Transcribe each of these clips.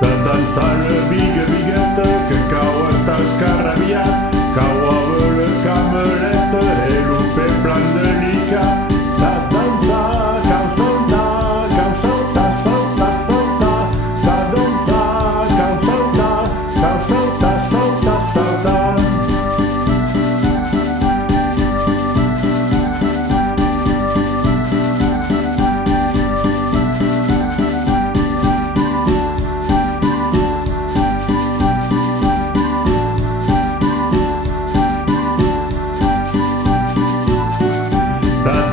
De dansar biga bigueta, que cau estàs carrabiat, cau a veure camereta, el upe plan delicat. De dansar, cau saltar, saltar, saltar. De dansar, cau saltar, saltar.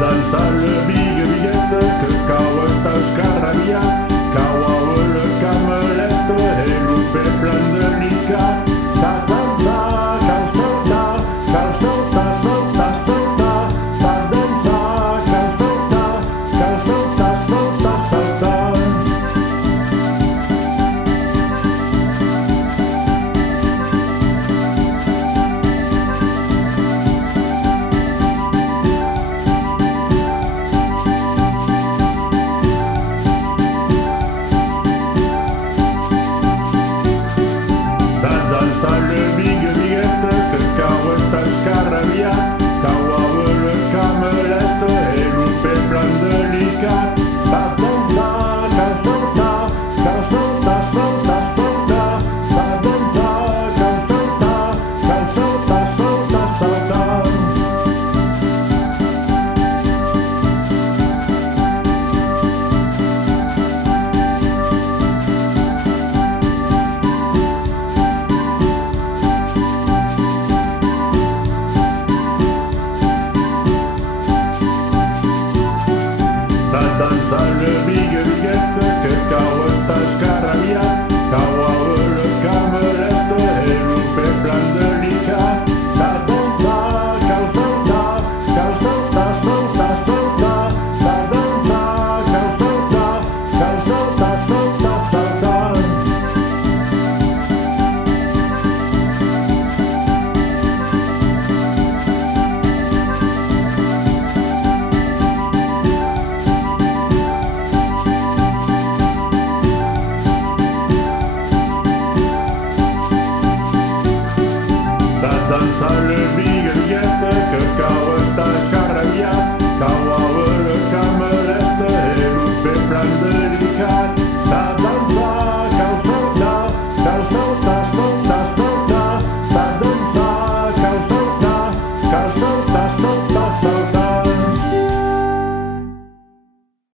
Dansar biga bigueta, que cau estàs carrabiat, cau a veure camereta, el upe plan delicat. De dansar, cau saltar, saltar. De dansar, cau saltar. Dansar biga bigueta, que cau estàs carrabiat, cau a veure camereta, el upe plan delicat. De dansar, cau saltar, saltar. De dansar, cau saltar. Dansar